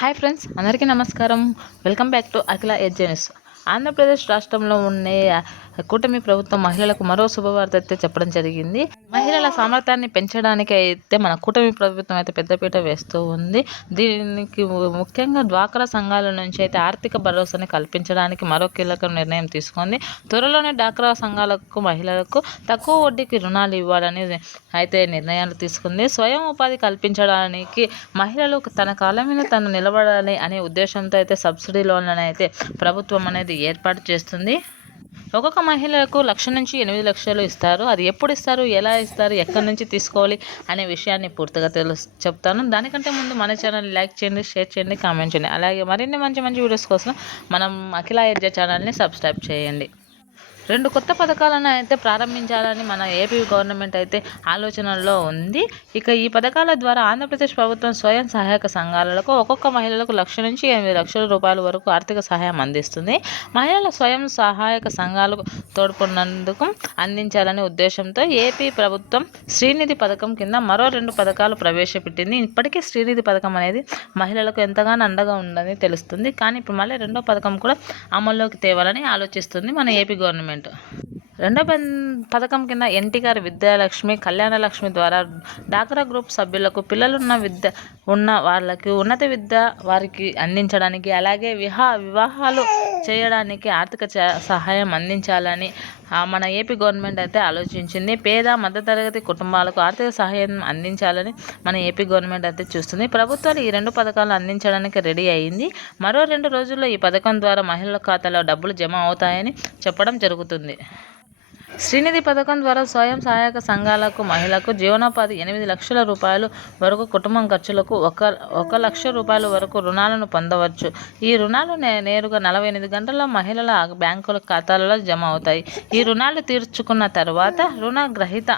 Hi friends అందరికీ నమస్కారం. Welcome back to అఖిల ఎడ్జెనిస్ ఆంధ్రప్రదేశ్ రాష్ట్రంలో ఉండే కూటమి ప్రభుత్వం మహిళలకు మరో శుభవార్త అయితే చెప్పడం జరిగింది. మహిళల సామర్థ్యాన్ని పెంచడానికి అయితే మన కూటమి ప్రభుత్వం అయితే పెద్దపీట వేస్తూ ఉంది. దీనికి ముఖ్యంగా డ్వాక్రా సంఘాల నుంచి అయితే ఆర్థిక భరోసాని కల్పించడానికి మరో కీలక నిర్ణయం తీసుకుంది. త్వరలోనే డ్వాక్రా సంఘాలకు మహిళలకు తక్కువ వడ్డీకి రుణాలు ఇవ్వాలని అయితే నిర్ణయాలు తీసుకుంది. స్వయం ఉపాధి కల్పించడానికి మహిళలు తన కాలం మీద తను నిలబడాలి అనే ఉద్దేశంతో అయితే సబ్సిడీ లోన్లను అయితే ప్రభుత్వం అనేది ఏర్పాటు చేస్తుంది. ఒక్కొక్క మహిళలకు లక్ష నుంచి ఎనిమిది లక్షలు ఇస్తారు. అది ఎప్పుడు ఇస్తారు? ఎలా ఇస్తారు? ఎక్కడి నుంచి తీసుకోవాలి? అనే విషయాన్ని పూర్తిగా తెలుసు చెప్తాను. దానికంటే ముందు మన ఛానల్ లైక్ చేయండి షేర్ చేయండి కామెంట్ చేయండి. అలాగే మరిన్ని మంచి మంచి వీడియోస్ కోసం మనం అఖిల ఎడ్జ ఛానల్ని సబ్స్క్రైబ్ చేయండి. రెండు కొత్త పథకాలను అయితే ప్రారంభించాలని మన ఏపీ గవర్నమెంట్ అయితే ఆలోచనలో ఉంది. ఇక ఈ పథకాల ద్వారా ఆంధ్రప్రదేశ్ ప్రభుత్వం స్వయం సహాయక సంఘాలకు ఒక్కొక్క మహిళలకు లక్ష నుంచి ఎనిమిది లక్షల రూపాయల వరకు ఆర్థిక సహాయం అందిస్తుంది. మహిళల స్వయం సహాయక సంఘాలకు తోడ్పడినందుకు అందించాలనే ఉద్దేశంతో ఏపీ ప్రభుత్వం శ్రీనిధి పథకం కింద మరో రెండు పథకాలు ప్రవేశపెట్టింది. ఇప్పటికే శ్రీనిధి పథకం అనేది మహిళలకు ఎంతగానో అండగా ఉందని తెలుస్తుంది. కానీ ఇప్పుడు మళ్ళీ రెండో పథకం కూడా అమల్లోకి తేవాలని ఆలోచిస్తుంది మన ఏపీ గవర్నమెంట్. రెండో పథకం కింద ఎన్టీఆర్ విద్యాలక్ష్మి కళ్యాణ లక్ష్మి ద్వారా డాక్రా గ్రూప్ సభ్యులకు పిల్లలున్న విద్య ఉన్న వాళ్ళకి ఉన్నత విద్య వారికి అందించడానికి అలాగే విహా వివాహాలు చేయడానికి ఆర్థిక సహాయం అందించాలని మన ఏపీ గవర్నమెంట్ అయితే ఆలోచించింది. పేద మధ్యతరగతి కుటుంబాలకు ఆర్థిక సహాయం అందించాలని మన ఏపీ గవర్నమెంట్ అయితే చూస్తుంది. ప్రభుత్వాలు ఈ రెండు పథకాలు అందించడానికి రెడీ అయింది. మరో రెండు రోజుల్లో ఈ పథకం ద్వారా మహిళల ఖాతాలో డబ్బులు జమ అవుతాయని చెప్పడం జరుగుతుంది. శ్రీనిధి పథకం ద్వారా స్వయం సహాయక సంఘాలకు మహిళలకు జీవనోపాధి ఎనిమిది లక్షల రూపాయలు వరకు కుటుంబం ఖర్చులకు ఒక ఒక లక్ష రూపాయల వరకు రుణాలను పొందవచ్చు. ఈ రుణాలు నేరుగా నలభై ఎనిమిది గంటల్లో మహిళల బ్యాంకుల ఖాతాలలో జమ అవుతాయి. ఈ రుణాలు తీర్చుకున్న తర్వాత రుణగ్రహీత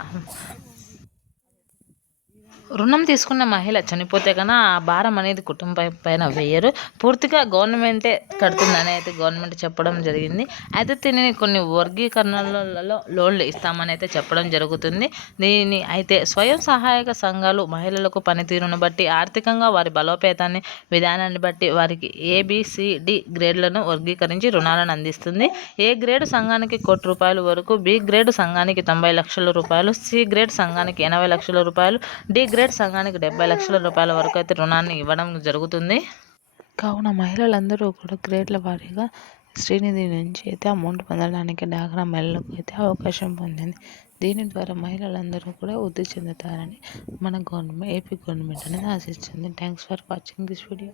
రుణం తీసుకున్న మహిళ చనిపోతే కన్నా ఆ భారం అనేది కుటుంబం పైన వేయరు. పూర్తిగా గవర్నమెంటే కడుతుందని అయితే గవర్నమెంట్ చెప్పడం జరిగింది. అయితే దీనిని కొన్ని వర్గీకరణలలో లోన్లు ఇస్తామని అయితే చెప్పడం జరుగుతుంది. దీని అయితే స్వయం సహాయక సంఘాలు మహిళలకు పనితీరును బట్టి ఆర్థికంగా వారి బలోపేతాన్ని విధానాన్ని బట్టి వారికి ఏబిసిడి గ్రేడ్లను వర్గీకరించి రుణాలను అందిస్తుంది. ఏ గ్రేడ్ సంఘానికి కోటి రూపాయల వరకు బి గ్రేడ్ సంఘానికి తొంభై లక్షల రూపాయలు సి గ్రేడ్ సంఘానికి ఎనభై లక్షల రూపాయలు డి గ్రేడ్ క్రికెట్ సంఘానికి డెబ్బై లక్షల రూపాయల వరకు అయితే రుణాన్ని ఇవ్వడం జరుగుతుంది. కావున మహిళలందరూ కూడా గ్రేడ్ల వారీగా శ్రీనిధి నుంచి అయితే అమౌంట్ పొందడానికి డాక్రా మహిళలకు అయితే అవకాశం పొందింది. దీని ద్వారా మహిళలందరూ కూడా వృద్ధి చెందుతారని మన గవర్నమెంట్ ఏపీ గవర్నమెంట్ అనేది ఆశిస్తుంది. Thanks for watching this video